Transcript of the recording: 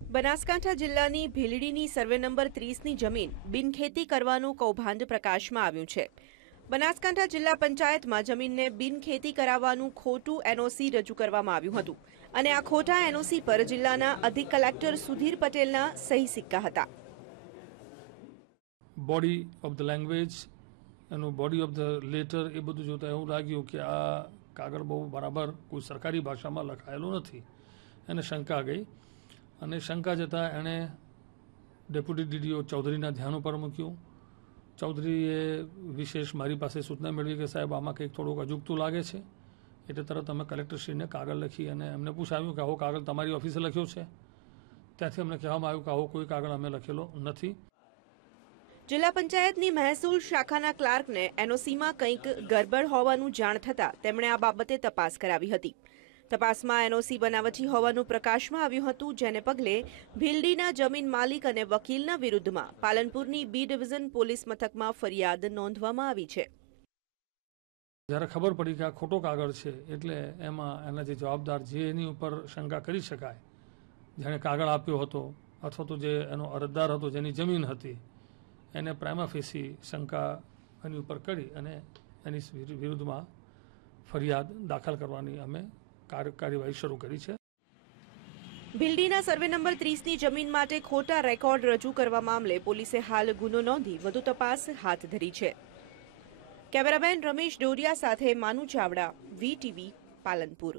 બનાસકાંઠા જિલ્લાની ભીલડીની survey number ત્રીસની જમીન બિનખેતી કરવાનું કૌભાંડ પ્રકાશમાં આવ્યું છે. બનાસકાંઠા જિલ્લા પંચાયતમાં જમીનને બિનખેતી કરાવવાનું ખોટું એનઓસી રજૂ કરવામાં આવ્યું હતું અને આ ખોટા એનઓસી પર જિલ્લાના અધિક કલેક્ટર સુધીર પટેલના સહી સિક્કા હતા. બોડી ઓફ ધ લેંગ્વેજ એનું બોડી ઓફ ધ લેટર એ બધું જોતાં એવું લાગ્યું કે આ કાગળ બહુ બરાબર કોઈ સરકારી ભાષામાં લખાયેલું નથી. એને શંકા ગઈ. અને શંકા જતાં એણે ડેપ્યુટી ડીડીઓ ચૌધરીના ધ્યાન ઉપર મૂક્યું. ચૌધરીએ વિશેષ મારી પાસે સૂચના મેળવી કે સાહેબ, આમાં કંઈક થોડુંક અજુગતું લાગે છે. એટલે તરત અમે કલેક્ટરશ્રીને કાગળ લખી અને એમને પૂછાવ્યું કે આવો કાગળ તમારી ઓફિસે લખ્યો છે? ત્યાંથી અમને કહેવામાં આવ્યું કે આવો કોઈ કાગળ અમે લખેલો નથી. જિલ્લા પંચાયતની મહેસૂલ શાખાના ક્લાર્કને એનઓસીમાં કંઈક ગરબડ હોવાનું જાણ થતાં તેમણે આ બાબતે તપાસ કરાવી હતી. તપાસમાં એનઓસી બનાવટી હોવાનું પ્રકાશમાં આવ્યું હતું, જેને પગલે ભીલડીના જમીન માલિક અને વકીલના વિરુદ્ધમાં પાલનપુરની બી ડિવિઝન પોલીસ મથકમાં ફરિયાદ નોંધવામાં આવી છે. જ્યારે ખબર પડી કે આ ખોટો કાગળ છે, એટલે એમાં એના જે જવાબદાર જે એની ઉપર શંકા કરી શકાય, જેણે કાગળ આપ્યો હતો, અથવા તો જે એનો અરજદાર હતો, જેની જમીન હતી, એને પ્રાઇમાફેસી શંકા એની ઉપર કરી અને એની વિરુદ્ધમાં ફરિયાદ દાખલ કરવાની અમે કાર્યવાહી શરૂ કરી છે. ભીલડીના સર્વે નંબર ત્રીસની જમીન માટે ખોટા રેકોર્ડ રજૂ કરવા મામલે પોલીસે હાલ ગુનો નોંધી વધુ તપાસ હાથ ધરી છે. કેમેરામેન રમેશ ડોરિયા સાથે માનુ ચાવડા વીટીવી પાલનપુર.